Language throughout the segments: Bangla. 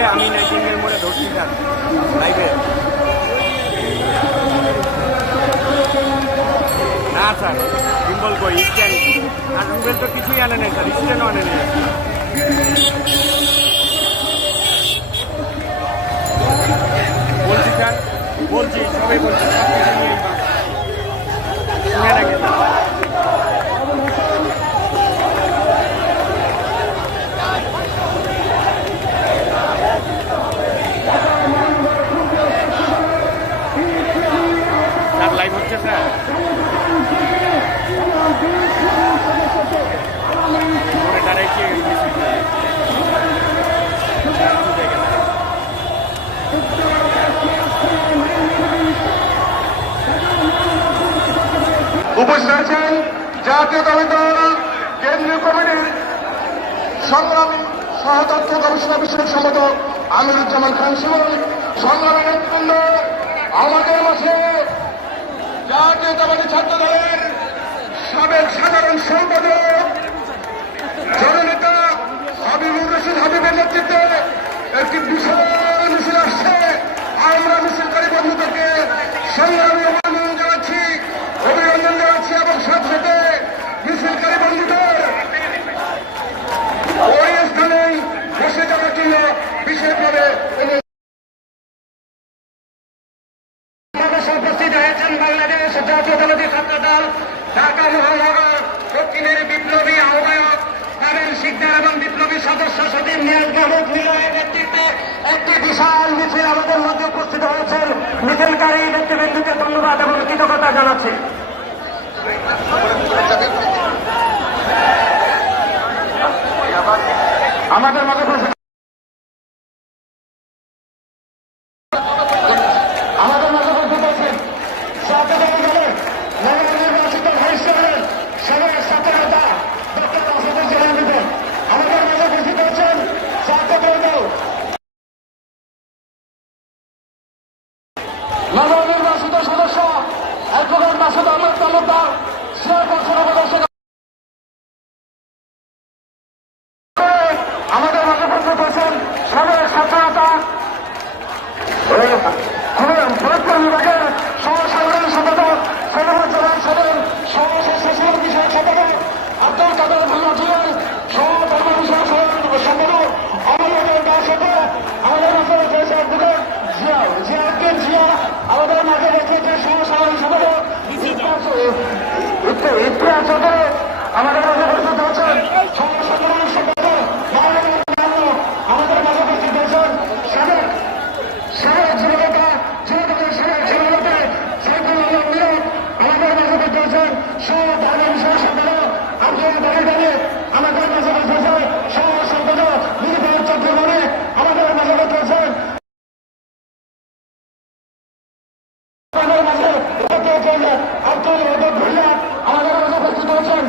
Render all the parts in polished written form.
আজকে আমি নাইটিঙ্গেল মোড়ে ধরছি স্যার লাইভে। না স্যার সিম্বল কই স্ট্যান্ড আর তো কিছুই আনে নেই স্যার, স্ট্যান্ডও আনে নেই। বলছি স্যার, বলছি সবাই বলছি সব কিছু নিয়ে শুনে রাখে। স্যার লাইভ হচ্ছে স্যার, মোড়ে দাঁড়াইছি উপস্থিত আছেন জাতীয়তাবাদী দল কেন্দ্রীয় কমিটির সংগ্রামী সহতত্ত্ব গবেষণা বিষয়ক সম্পাদক আমিরুজ্জামান খান শিবল, সংগ্রামী নেতৃবৃন্দ, আমাদের মাঝে জাতীয়তাবাদী ছাত্র দলের সাবেক সাধারণ সম্পাদক জননেতা হাবিবুর রশিদ হাবিবের নেতৃত্বে একটি বিশাল মিছিল আসছে। আমরা মিছিলকারী বন্ধুদেরকে সংগ্রামী অভিনন্দন জানাচ্ছি, অভিনন্দন জানাচ্ছি এবং সাথে সাথে মিছিলকারী বন্ধুদের ওই স্থানেই বসে যাওয়ার জন্য বিশেষভাবে উপস্থিত হয়েছেন বাংলাদেশ জাতীয়তাবাদী ছাত্র দল ঢাকা মহানগর দক্ষিণের বিপ্লবী আহ্বায়ক কামেল শিকদার এবং বিপ্লবী সদস্য সচিব নিয়াজ মাহমুদ মিলনের নেতৃত্বে একটি বিশাল মিছিল আমাদের মধ্যে উপস্থিত হয়েছেন। মিছিলকারী নেতৃবৃন্দকে ধন্যবাদ এবং কৃতজ্ঞতা জানাচ্ছি। আমাদের মাঝে আমাদের মাঝে উপস্থিত আছেন জাতীয়তাবাদী দলের নবনির্বাচিত ভাইস চেয়ারম্যান সাবেক ছাত্র নেতা ডক্টর আসাদুজ্জামান রিপন। আমাদের মাঝে উপস্থিত আছেন জাতীয়তাবাদী দল নবনির্বাচিত সদস্য অ্যাডভোকেট মাসুদ আহমেদ তালুকদার, সে বছর দর্শক। আমাদের মাঝে উপস্থিত আছেন সাবেক ছাত্র নেতা ফরিদপুর বিভাগের সহসাধারণ সম্পাদক সৈয়দুজ্জামান সাদেক, সহ বিষয়ক সম্পাদক আব্দুল কাদের ভুইয়া জিয়াল, সহ ধর্ম বিষয়ক সম্পাদক অমরুদ্দিন দাস, আমাদের মাঝে রয়েছে অ্যাডভোকেট জিয়াউদ্দিন জিয়া, আমাদের মাঝে রয়েছে সহসাধারণ সম্পাদক ইফতিহার চৌধুরী, আমাদের মাঝে উপস্থিত হচ্ছেন সহসাধারণ সম্পাদক আমাদের মাঝে উপস্থিত হয়েছেন সাবেক যুবনেতা যুবদলের সাবেক সভাপতি সাইফুল আলম মিলন, আমাদের মাঝে উপস্থিত হয়েছেন সহ ধর্ম বিষয়ক সম্পাদক আব্দুল বাড়ি, আমাদের মাঝে উপস্থিত হয়েছেন সহ সম্পাদক নির্বাচন চট্টগ্রামে, আমাদের মাঝে উপস্থিত হয়েছেন আব্দুল ওদুদ ভুইয়া, আমাদের মাঝে উপস্থিত হয়েছেন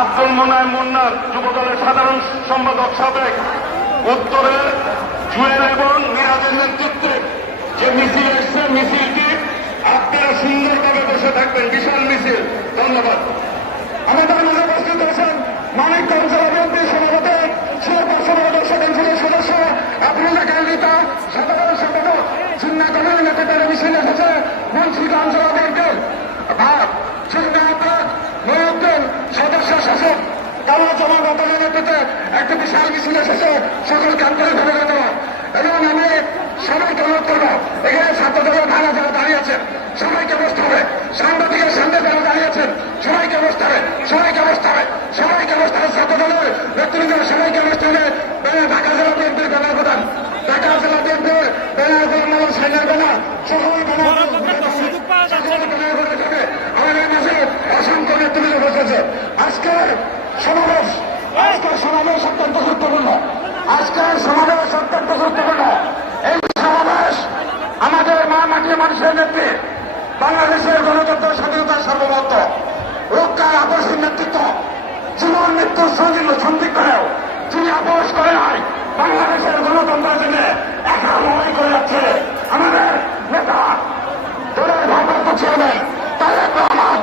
আব্দুল মোনায়েম মুন্না, যুবদলের সাধারণ সম্পাদক সাবেক, উত্তরের জুয়েল এবং মিরাজের নেতৃত্বে যে মিছিল এসছে, মিছিলটি আপনারা সুন্দরভাবে বসে থাকবেন, বিশাল মিছিল। ধন্যবাদ। আমাদের মাঝে উপস্থিত হয়েছেন মানিকগঞ্জ জেলা বিএনপির সভাপতি কাউন্সিলের সদস্য আপনারা কান্দিতা সাধারণ সম্পাদক চিন্নাগণের নেতৃত্বে মিছিল এসেছে মুন্সিগঞ্জ জেলা বিএনপির সদস্য শাসক কালাজামান রতনের নেতৃত্বে একটি বিশাল মিছিল এসেছে। সকলকে আন্তরিক ধন্যবাদ এবং আমি সবাইকে অনুরোধ করবো, এখানে ছাত্র দলের ভাড়া যারা দাঁড়িয়ে আছেন সবাইকে বসতে হবে, সাংবাদিকের সামনে যারা দাঁড়িয়ে আছেন সবাইকে বসতে হবে, সবাইকে বসতে হবে, সবাইকে বসতে হবে। ছাত্র দলের নেতৃবৃন্দ সবাইকে বসতে হবে। ঢাকা জেলা বিএনপির ব্যানার প্রধান, ঢাকা জেলা বিএনপির ব্যানার প্রধান সাইনার ব্যানার সকল ব্যানার আমাদের মাঝে অসংখ্য নেতৃবৃন্দ বসেছে। আজকের সমাবেশ অত্যন্ত গুরুত্বপূর্ণ। আজকের সমাবেশ অত্যন্ত গুরুত্বপূর্ণ। এই সমাবেশ আমাদের মা মাটির মানুষের নেত্রী, বাংলাদেশের গণতন্ত্র স্বাধীনতার সার্বভৌমত্ব রক্ষার আপসের নেতৃত্ব জীবন মৃত্যুর সন্দিগ্ধ হয়েও যিনি আপোষ করে নাই বাংলাদেশের গণতন্ত্রের জন্য একা লড়াই করে যাচ্ছে আমাদের নেতা দলের ভারপ্রাপ্ত চেয়ারম্যান তারেক রহমান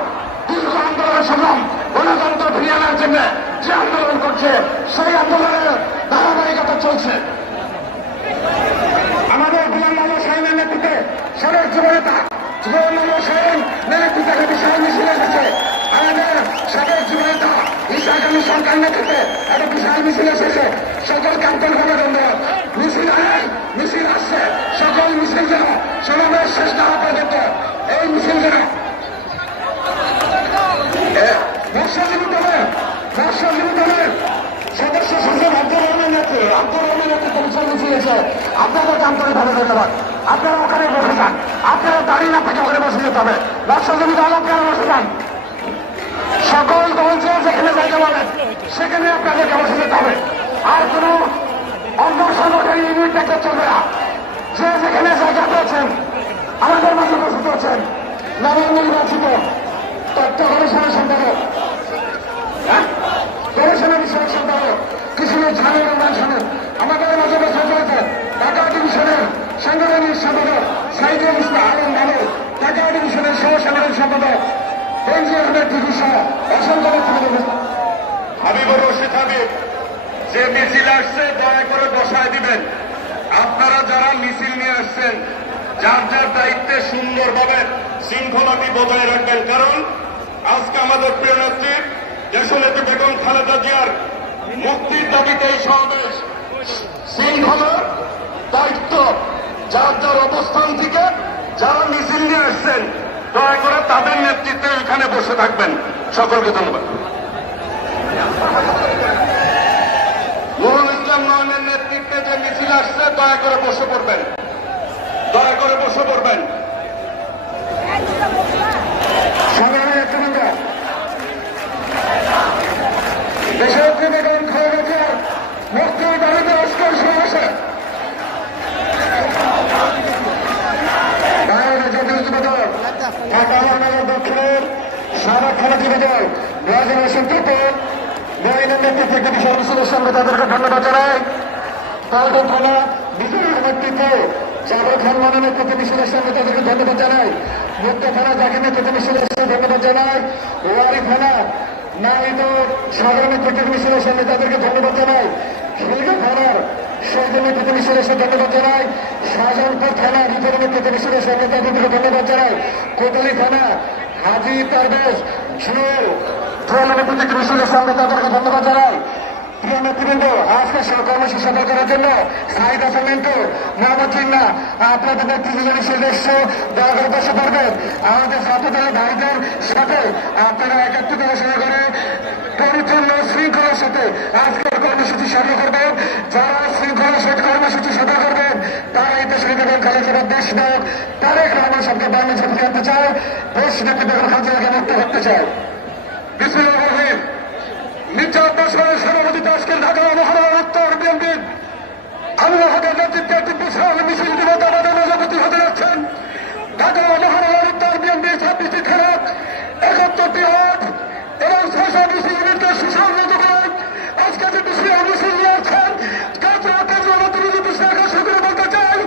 দীর্ঘ আন্দোলনের সংগ্রাম গণতন্ত্র ফিরিয়ে আনার জন্য যে আন্দোলন করছে সেই আন্দোলনের ধারাবাহিকতা চলছে। আমাদের গোলাম মোহাম্মদ শাহীনের নেতৃত্বে সাবেক যুবনেতা গোলাম মোহাম্মদ শাহীন নেতৃত্বে একটা বিশাল মিছিল এসেছে। আমাদের সাবেক যুবনেতা ইশাক আলী সরকার নেতৃত্বে একটা বিশাল মিছিল এসেছে। সকল আন্তরিকভাবে ধন্যবাদ। মিছিল আসছে, সকল মিছিল যেন সমাবেশ শেষ না হওয়া পর্যন্ত এই মিছিল যেন মৎস্যজীবী দলের সদস্য সচিব আব্দুর রহমান নেতৃত্বে মিছিল মিছিয়েছে। আপনাদেরকে আন্তরিকভাবে ধন্যবাদ। আপনারা ওখানে বসে যান, আপনারা দাঁড়িয়ে না থেকে ওখানে বসে যেতে হবে। মৎস্যজীবী দল আপনারা বসে যান, সকল দল যেখানে জায়গা পাবেন সেখানে আপনাদেরকে বসে যেতে হবে। আর কোন অন্য সংগঠনের ইউনিট দেখতে চলবে না। যে যেখানে জায়গা পেয়েছেন আমাদের মাঝে উপস্থিত হচ্ছেন নবনির্বাচিত তথ্য গবেষণা সম্পাদক গবেষণা বিষয়ক সম্পাদক কিশোর ঝাড়ু রহমান সাহেব আমাদের মাঝে বসে চলেছেন। ঢাকা ডিভিশনের সাংগঠনিক সম্পাদক সাইদুল ইসলাম আলম বাবু, ঢাকা ডিভিশনের সহ সাংগঠনিক সম্পাদক বেনজির আহমেদ টিভি সহ অসংখ্য হাবিবুর রশিদ হাবিব। যে মিছিল আসছে দয়া করে বসায় দিবেন। আপনারা যারা মিছিল নিয়ে আসছেন যার যার দায়িত্বে সুন্দরভাবে শৃঙ্খলাটি বজায় রাখবেন, কারণ আজকে আমাদের প্রিয় নেত্রী দেশনেত্রী বেগম খালেদা জিয়ার মুক্তির দাবিতে এই সমাবেশ। শৃঙ্খলার দায়িত্ব যার যার অবস্থান থেকে যারা মিছিল নিয়ে আসছেন দয়া করে তাদের নেতৃত্বে এখানে বসে থাকবেন। সকলকে ধন্যবাদ। নুরুল ইসলাম নয়নের নেতৃত্বে যে মিছিল আসছে দয়া করে বসে পড়বেন, দয়া করে বসে পড়বেন। দেশনেত্রী বেগম খালেদা জিয়ার মুক্তির দাবিতে আজকের সমাবেশে জাতীয় যুবদল ঢাকা মহানগর দক্ষিণের সাবেক খালেদা বিজয় নির্বাচনের পর মহিলার নেতৃত্বে একটি বিশাল মিছিলের সঙ্গে তাদেরকে ধন্যবাদ জানাই। পল্টন থানা বিজয়ের নেতৃত্বে জাভেদ খান মানের নেতৃত্বে মিছিলের সঙ্গে তাদেরকে ধন্যবাদ জানাই। মুক্ত থানা জাকির নেতৃত্বে মিছিলের সঙ্গে ধন্যবাদ জানাই। ওয়ারি থানা নাহিত সাধারণ নেতৃত্বে মিছিলের সঙ্গে তাদেরকে ধন্যবাদ জানাই। খিলগা থানার শহীদের নেতৃত্বে মিছিলের সঙ্গে ধন্যবাদ জানাই। শাহজাহানপুর থানা রিজের নেতৃত্বে মিছিলের সঙ্গে তাদেরকে ধন্যবাদ জানাই। কোটালী থানা হাজি পারভেজ ঝিনুর নেতৃত্বে মিছিলের সঙ্গে তাদেরকে ধন্যবাদ জানাই। প্রিয় নেতৃবৃন্দ, আজকে কর্মসূচি সফল করার জন্য সাইদ হাসান মিন্টু, মোহাম্মদ জিন্না আপনাদের নেতৃত্বে মিছিল এসছে, দয়া করে বসে পড়বেন। আমাদের ছাত্রদলের ভাইদের সাথে আপনারা একত্রিত ঘোষণা করে পরিপূর্ণ শৃঙ্খলার সাথে আজকের কর্মসূচি সফল করবেন। যারা শৃঙ্খলার সাথে কর্মসূচি সফল করবেন তারা এই দেশের বেগম খালেদা দেশ নায়ক তারেক রহমান সাহেবকে বাংলাদেশে ফিরে আনতে চায়, দেশ নেত্রী বেগম খালেদাকে মুক্ত করতে চায়। বিসমিল্লাহির রহমানির রহিম। মির্জা আব্বাস খানের সভাপতিত্বে আজকের ঢাকা মহানগর উত্তর বিএনপির আমিনুল হকের নেতৃত্বে একটি বিশাল মিছিল দিবস আমাদের মাঝাপতি হতে যাচ্ছেন। ঢাকা মহানগর উত্তর বিএনপির 26টি থানা 71টি ওয়ার্ড এবং 620 ইউনিটকে সুসংহত করে আজকে যে বিশাল মিছিল নিয়ে আসছেন বলতে চাই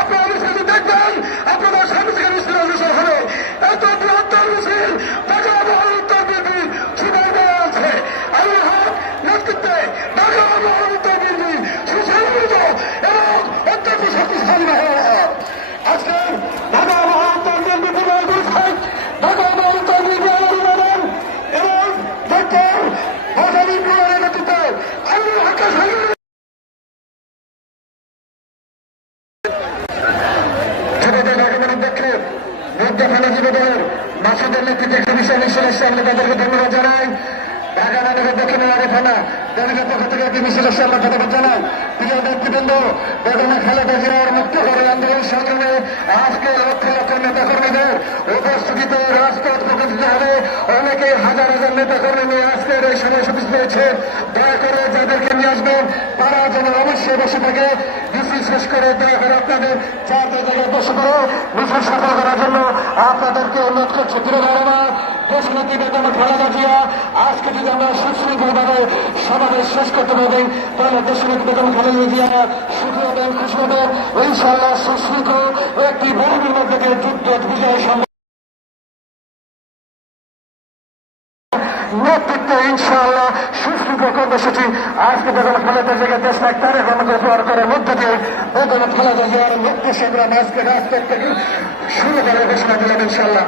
আপনারা মিছিলটি দেখবেন, আপনাদের সামনে থেকে মিছিল অনুসরণ হবে। এত বৃহত্তর মিছিল ঢাকা মহানগর উত্তর বিএনপি ছুটে দেওয়া আছে। আমিনুল হক নেতৃত্বে ঢাকা মহানগর উত্তর বিএনপি সুসংহত এবং অত্যন্ত শক্তিশালী হয়ে আজকে ঢাকা মহানগর উত্তর বিএনপি বিভাগ ঢাকা মহানগর উত্তর বিএনপি এবং ডক্টর বাজারি কুমারের নেতৃত্বে আমিনুল হকের মাসুদের নেতৃত্বে একটি বিশাল মিছিল এসছে, আমরা তাদেরকে ধন্যবাদ জানাই। ঢাকা মহানগর দক্ষিণ ওয়ারি থানা দলের পক্ষ থেকে একটি মিছিল এসছে, আমরা ধন্যবাদ জানাই। প্রিয় নেতৃবৃন্দ, বেগম খালেদা জিয়ার মুক্ত করে আন্দোলন সংগ্রামে আজকে লক্ষ লক্ষ নেতাকর্মীদের উপস্থিতিতে রাজপথ প্রকাশিত হবে। অনেকে হাজার হাজার নেতাকর্মী নিয়ে আজকের এই সময় উপস্থিত হয়েছে। দয়া করে যাদেরকে নিয়ে আসবেন তারা যেন অবশ্যই বসে থাকে। মিছিল শেষ করে দয়া করে আপনাদের চার জায়গায় বসে করে মিছিল সফল করার জন্য আপনাদেরকে অনুরোধ করছে। প্রিয় ধারণা দেশনেত্রী বেগম খালেদা জিয়া আজকে যদি আমরা সুশৃঙ্খলভাবে সমাবেশ শেষ করতে পারবেন তাহলে দেশনেত্রী বেগম খালেদা জিয়া সুখী হবেন, খুশি হবেন। ইনশাআল্লাহ সুশৃঙ্খল একটি বহুদিন মধ্যে যুদ্ধ বিজয় সম্ভব নেতৃত্বে ইনশাআল্লাহ সুশৃঙ্খল কর্মসূচি আজকে বেগম খালেদা জিয়াকে দেশ একটারে করার মধ্যে দিয়ে বেগম খালেদা জিয়ার নির্দেশে আমরা আজকে রাজপথ থেকে শুরু করে ঘোষণা দিলাম ইনশাআল্লাহ।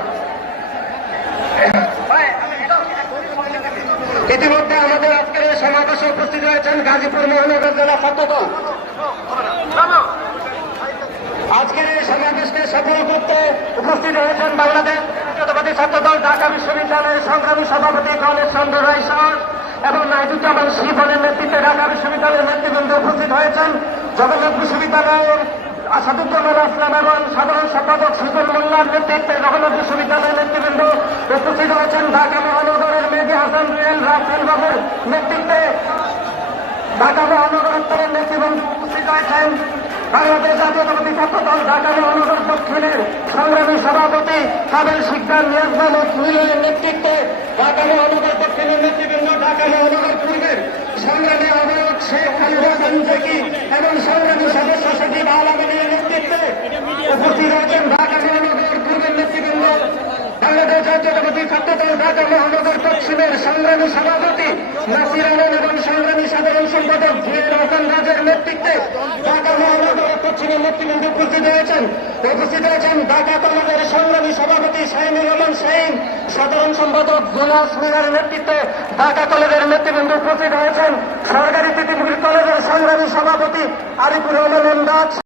ইতিমধ্যে আমাদের আজকের এই সমাবেশে উপস্থিত হয়েছেন গাজীপুর মহানগর জেলা ছাত্রদল। আজকের এই সমাবেশকে সফল করতে উপস্থিত হয়েছেন বাংলাদেশ জাতীয়তাবাদী ছাত্রদল ঢাকা বিশ্ববিদ্যালয়ের সংগ্রামী সভাপতি কলেজ চন্দ্র রায় সহ এবং নাইজুজ্জামান শিবনের নেতৃত্বে ঢাকা বিশ্ববিদ্যালয়ের নেতৃবৃন্দ উপস্থিত হয়েছেন। জগন্নাথ বিশ্ববিদ্যালয়ের আসাদুজ্জামান আসলাম এবং সাধারণ সম্পাদক সুজন মোল্লার নেতৃত্বে জগন্নাথ বিশ্ববিদ্যালয়ের নেতৃবৃন্দ উপস্থিত হয়েছেন। ঢাকা মহানগরের মেহেদী হাসান রেল রাফেল বাবুর নেতৃত্বে ঢাকা মহানগর উত্তরের নেতৃবৃন্দ উপস্থিত হয়েছেন। বাংলাদেশ জাতীয়তাবাদী ছাত্রদল ঢাকা মহানগর দক্ষিণের সংগ্রামী সভাপতি কাবেল শিকদার নিয়াজ মাহমুদ মিলনের নেতৃত্বে ঢাকা মহানগর দক্ষিণের নেতৃবৃন্দ, ঢাকা মহানগর পূর্বের সংগ্রামী আহ্বায়ক শেখ খালিদ হাসান জেকি এবং সংগ্রামী সদস্য সচিব আলমিনের নেতৃত্বে উপস্থিত হয়েছেন। ঢাকা মহানগর পূর্বের নেতৃবৃন্দ, বাংলাদেশ জাতীয়তাবাদী ছাত্রদল ঢাকা মহানগর পশ্চিমের সংগ্রামী সভাপতি নাসির আলম এবং সংগ্রামী সাধারণ সম্পাদক জিয়ার হাসান রাজের নেতৃত্বে ঢাকা মহানগর পশ্চিমের নেতৃবৃন্দ উপস্থিত হয়েছেন। ঢাকা কলেজের সংগ্রামী সভাপতি শাহিনুর রহমান শাহিন, সাধারণ সম্পাদক জুলাস মিনার নেতৃত্বে ঢাকা কলেজের নেতৃবৃন্দ উপস্থিত হয়েছেন। সরকারি তিতুমির কলেজের সংগ্রামী সভাপতি আরিফুর রহমান ইমদাদ।